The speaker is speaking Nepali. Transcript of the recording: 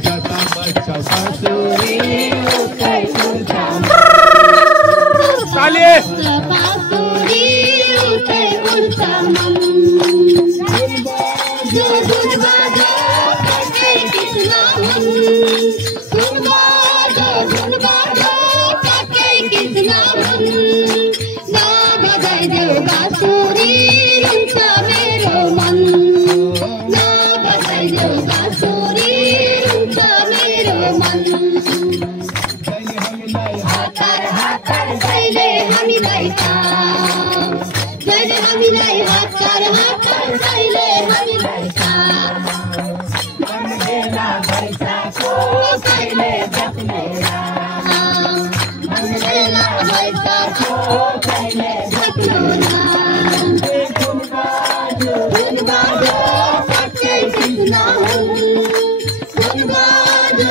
बच्चा बांसुरी उठै उल्टा ताली बांसुरी उठै उल्टा मन जो धुन बाजो काटे कृष्ण मन धुन बाजो काटे कृष्ण मन ना बजाई देऊ बांसुरी रुन्छ मेरो मन ना बजाई देऊ बांसुरी रुन्छ मेरो मन हातार हातार जहिले हामीलाई हातार हातार जहिले हामीलाई कहिले जप्ने मनलेला भैसाको कहिले जप्नु धुन बाजो काटे कृष्ण धुन बाजो